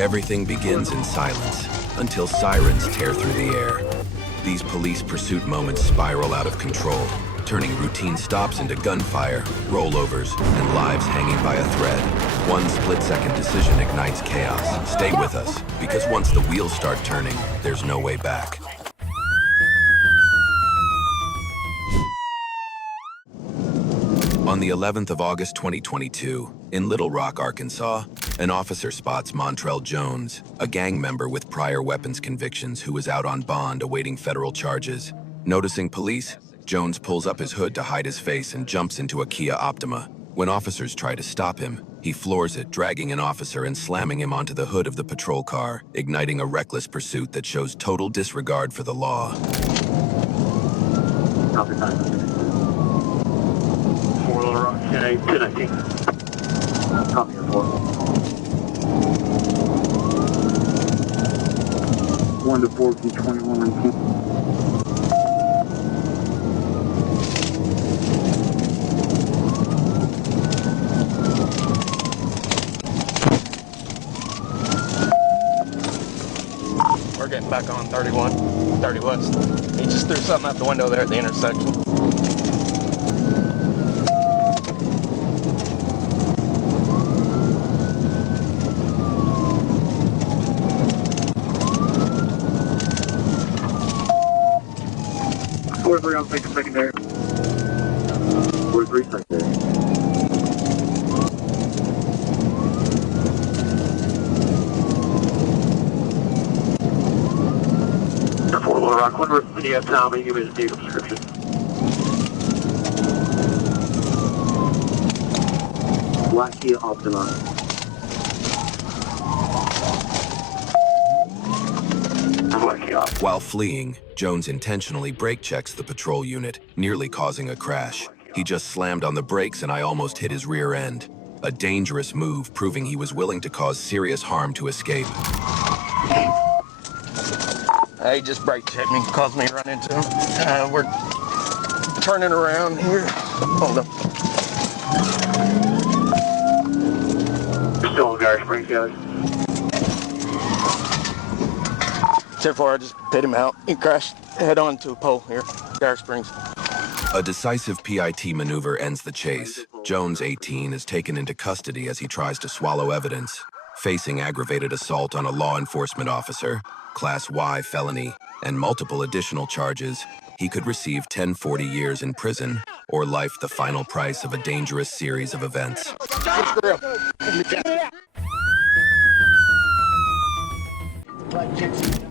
Everything begins in silence until sirens tear through the air. These police pursuit moments spiral out of control, turning routine stops into gunfire, rollovers, and lives hanging by a thread. One split-second decision ignites chaos. Stay with us, because once the wheels start turning, there's no way back. On the 11th of August 2022, in Little Rock, Arkansas, an officer spots Montrell Jones, a gang member with prior weapons convictions who was out on bond awaiting federal charges. Noticing police, Jones pulls up his hood to hide his face and jumps into a Kia Optima. When officers try to stop him, he floors it, dragging an officer and slamming him onto the hood of the patrol car, igniting a reckless pursuit that shows total disregard for the law. Copy, 4 Little Rock, 10-8, 10-19. Copy, 4. 1 to 4, key 21, We're getting back on 30 west. He just threw something out the window there at the intersection. Three on secondary. 43 secondary. Fort Little Rock, when we're in the town, you give me the vehicle description. Black Kia Optima. While fleeing, Jones intentionally brake checks the patrol unit, nearly causing a crash. He just slammed on the brakes and I almost hit his rear end. A dangerous move, proving he was willing to cause serious harm to escape. He just brake checked me, caused me to run into him. We're turning around here. Hold on. You're still in Garrick Springs, guys. 10-4, I just hit him out. He crashed head-on to a pole here, Garrick Springs. A decisive PIT maneuver ends the chase. Jones, 18, is taken into custody as he tries to swallow evidence. Facing aggravated assault on a law enforcement officer, Class Y felony, and multiple additional charges, he could receive 10-40 years in prison or life, the final price of a dangerous series of events.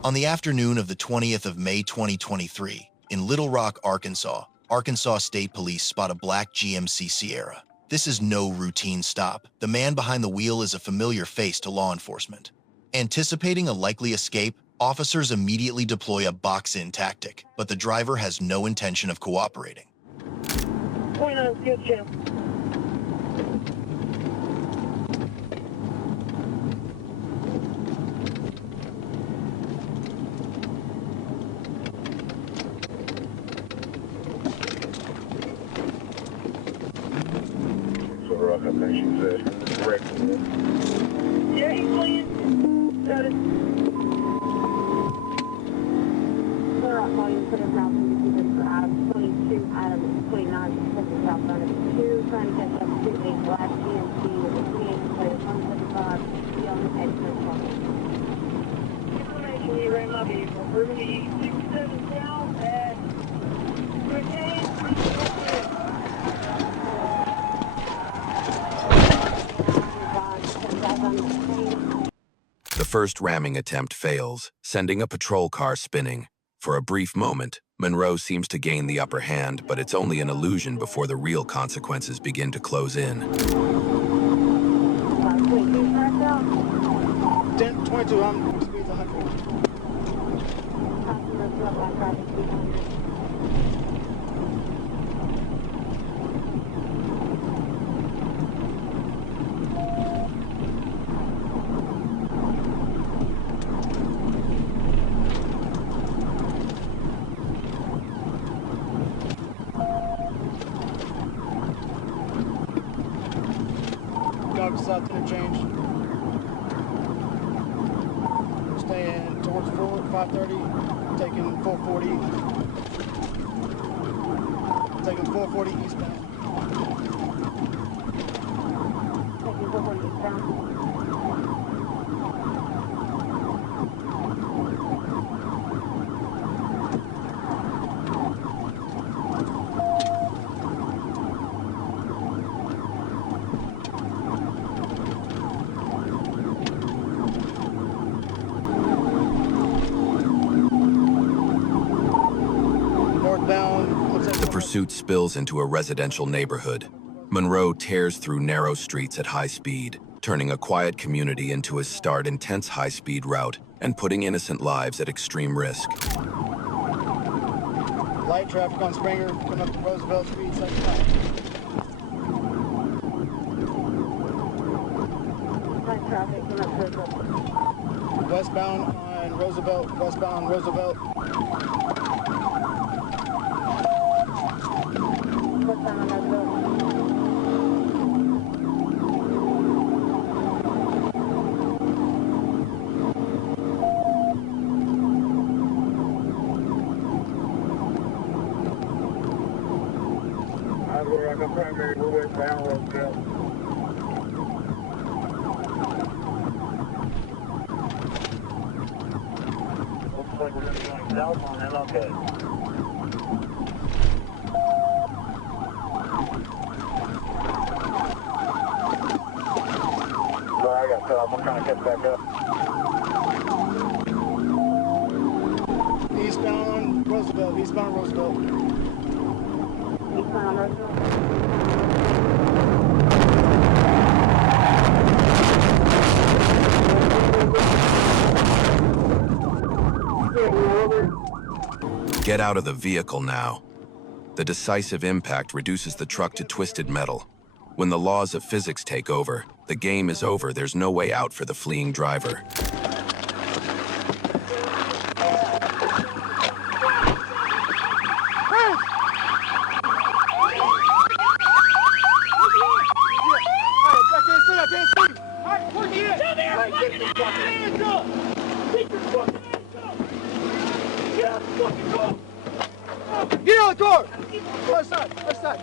On the afternoon of the 20th of May 2023, in Little Rock, Arkansas, Arkansas State Police spot a black GMC Sierra. This is no routine stop. The man behind the wheel is a familiar face to law enforcement. Anticipating a likely escape, officers immediately deploy a box-in tactic, but the driver has no intention of cooperating. 29, good channel. I think she said correct. Yeah, he's clean. Got it. Clear out volume, put his mouth in the for Adam 22, Adam 29, second southbound of 2, trying to catch up to a black GMC with a 28 plate of 175, beyond the exit tunnel. Information, you ran my vehicle, Ruby 67 south at 13. The first ramming attempt fails, sending a patrol car spinning. For a brief moment, Monroe seems to gain the upper hand, but it's only an illusion before the real consequences begin to close in. 22, I'm speed to 100. South interchange. staying towards 530, taking 440. Taking 440 eastbound. Taking 440 eastbound. The pursuit spills into a residential neighborhood. Monroe tears through narrow streets at high speed, turning a quiet community into a starred intense high-speed route and putting innocent lives at extreme risk. Light traffic on Springer, coming up to Roosevelt Street, second time. Light traffic coming up to Roosevelt. Westbound on Roosevelt, westbound Roosevelt. Westbound on Roosevelt. We're on the primary, we're westbound Roosevelt. Looks like we're going to be going south on MLK. Sorry, I got cut off. I'm trying to catch back up. Eastbound Roosevelt, eastbound Roosevelt. Eastbound on Roosevelt. Get out of the vehicle now. The decisive impact reduces the truck to twisted metal. When the laws of physics take over, the game is over. There's no way out for the fleeing driver. Get out the car! Left side, left side.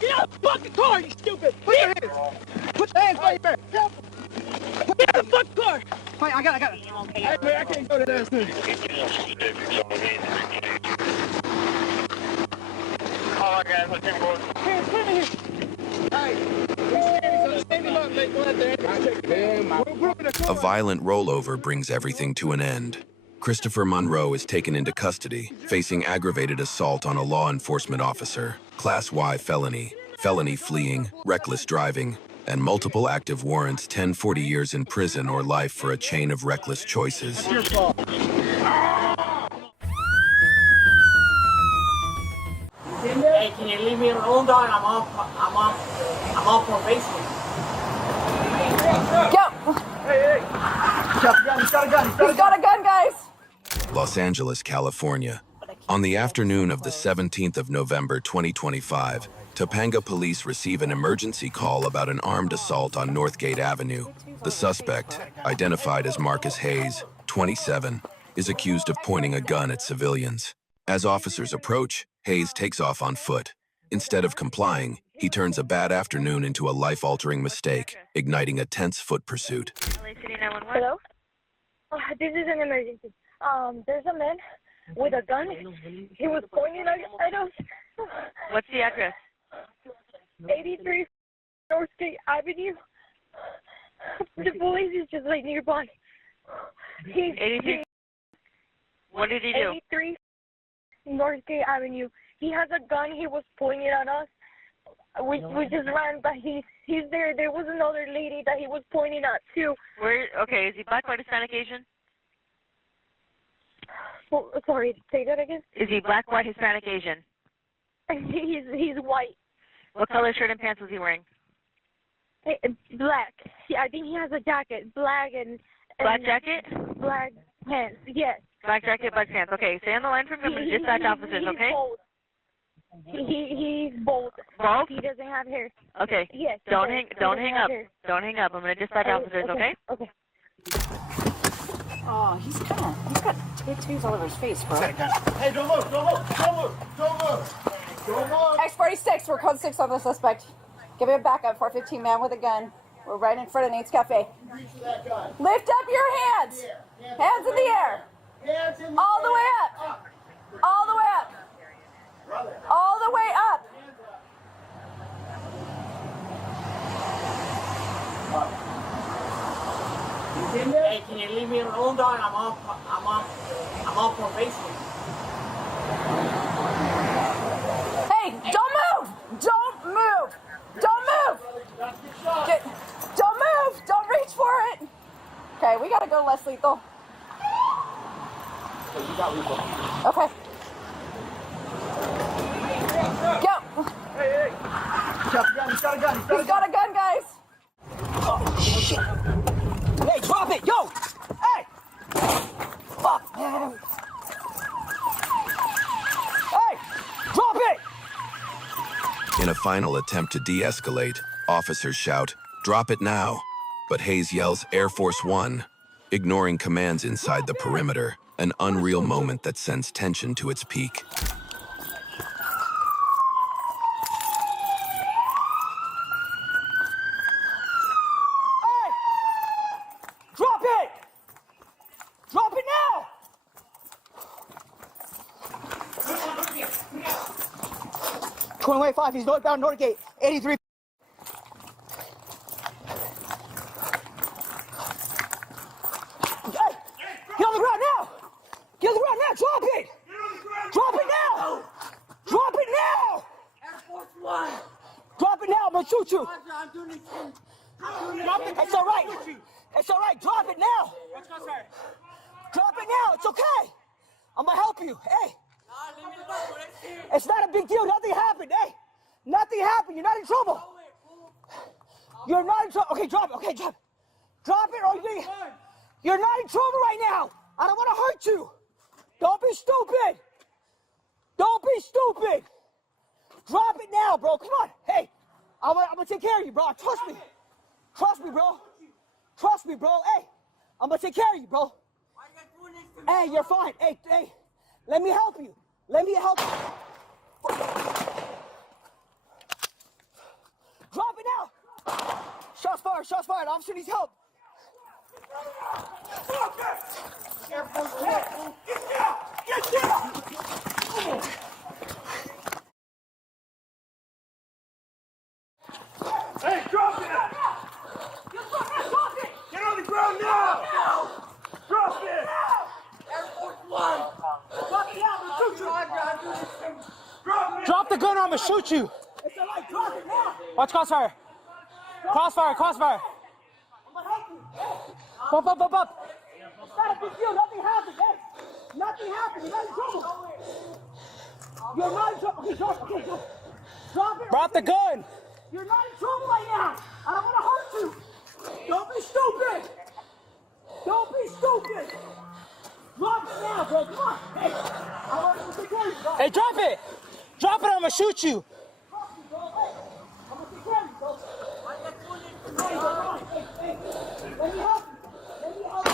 Get out the fucking car, you stupid! Put your hands! Put the hands right there! Get out the fucking car! Wait, I got it. Hey, man, I can't go to that soon. All right, guys, let's get going. Here, come here. Hey, stand him up, mate. Go out there. A violent rollover brings everything to an end. Christopher Monroe is taken into custody, facing aggravated assault on a law enforcement officer, Class Y felony, felony fleeing, reckless driving, and multiple active warrants, 10-40 years in prison or life for a chain of reckless choices. It's your fault. Hey, can you leave me alone, dog? I'm on probation. Go! Hey. He's got a gun. He's got a gun, guys! Los Angeles, California. On the afternoon of the 17th of November 2025, Topanga police receive an emergency call about an armed assault on Northgate Avenue. The suspect, identified as Marcus Hayes, 27, is accused of pointing a gun at civilians. As officers approach, Hayes takes off on foot. Instead of complying, he turns a bad afternoon into a life-altering mistake, igniting a tense foot pursuit. Hello? This is an emergency. There's a man with a gun. He was pointing at us. What's the address? 83 Northgate Avenue. The police is just like nearby. 83. What did he do? 83 Northgate Avenue. He has a gun. He was pointing at us. We just ran, but he's there. There was another lady that he was pointing at too. Okay, is he black, white, Hispanic, Asian? Well, sorry, say that again. Is he black, white, Hispanic, Asian? He's white. What color shirt and pants was he wearing? Black. Yeah, I think he has a jacket. Black and black jacket? Black pants. Yes. Black jacket, black pants. Okay, stay on the line for me. I'm going to dispatch officers, okay? Cold. He's both. Both? He doesn't have hair. Okay. Yes. Don't he hang doesn't hang have up. hair. Don't hang up. I'm gonna dispatch officers, okay? Okay. Oh, he's got tattoos all over his face, bro. Hey, don't move, don't move, don't move, don't move. Don't move. X46, we're code 6 on the suspect. Give me a backup, 415 man with a gun. We're right in front of Nate's Cafe. Reach for that gun. Lift up your hands. Hands in the air. Hands in the All the air. way up. All the way up. All the way up. Hey, can you leave me alone, dog? I'm on probation. Hey, don't move. Don't move. Don't move. Don't move. Don't reach for it. Okay, we gotta go less lethal. Okay. Go. Hey. He's got a gun, he's got a gun, He's got a gun, guys. Oh, shit. Hey, drop it. Yo. Hey. Fuck, man. Hey, drop it. In a final attempt to de-escalate, officers shout, "Drop it now!" But Hayes yells Air Force One, ignoring commands inside the perimeter, an unreal moment that sends tension to its peak. Hey, drop it. Drop it now. 5, he's northbound Northgate, 83. Hey, get on the ground now! Get on the ground now! Drop it! Drop it now! Drop it now! Air Force One. Drop it now! I'm gonna shoot you! I'm doing this. It's all right! It's all right! Drop it now! Drop it now! It's okay! I'm gonna help you! Hey! It's not a big deal! Nothing happened! Hey! Nothing happened! You're not in trouble! You're not in trouble! Okay, drop it! Okay, drop it! Drop it or you're not in trouble right now! I don't want to hurt you! Don't be stupid! Don't be stupid! Drop it now, bro! Come on! Hey! I'm gonna take care of you, bro! Trust me! Trust me, bro! Trust me, bro! Hey! I'm gonna take care of you, bro! Hey, you're fine! Hey! Let me help you! Let me help you! Drop it now! Shots fired! Shots fired! Officer needs help! Air Force One. Get down! Get down! Hey, drop it! Get on the ground now! Drop it! Air Force One. Drop it out! I'll shoot you! Drop it! Drop the gun or I'm gonna shoot you! It's all right, drop it now! Watch crossfire! Crossfire! Crossfire! Bump, up, bump, up! It's not a big deal. Nothing happened. Hey! Nothing happened. You're not in trouble. You're not in trouble. Okay, drop it. Okay, drop it. Drop the gun. You're not in trouble right now. I don't want to hurt you. Don't be stupid. Don't be stupid. Drop it now, bro. Come on. Hey, I want to take care of you, bro. Hey, drop it. Drop it or I'm going to shoot you. Drop it, bro. Hey, I'm going to take care of you, bro. Hey, let me help you. Let me help you.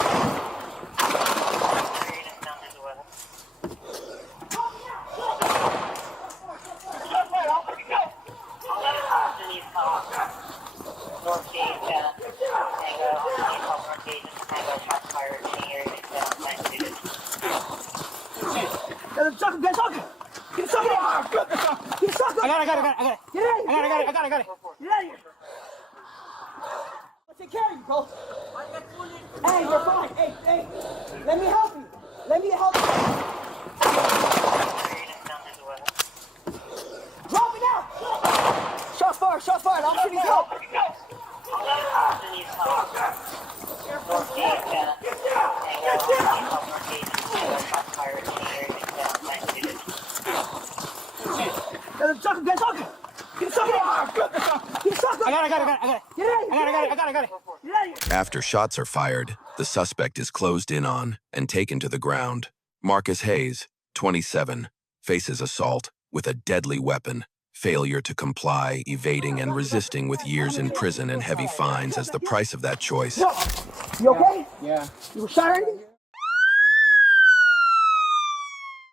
I got it. Get out of here. I got it. Get out of here. I'll take care of you, bro. Hey, you're fine. Hey, let me help you. Let me help you. Drop it now. Shots fired. Officer needs help. I got it. After shots are fired, the suspect is closed in on and taken to the ground. Marcus Hayes, 27, faces assault, with a deadly weapon, failure to comply, evading and resisting with years in prison and heavy fines as the price of that choice. You okay? Yeah. You were shot or anything?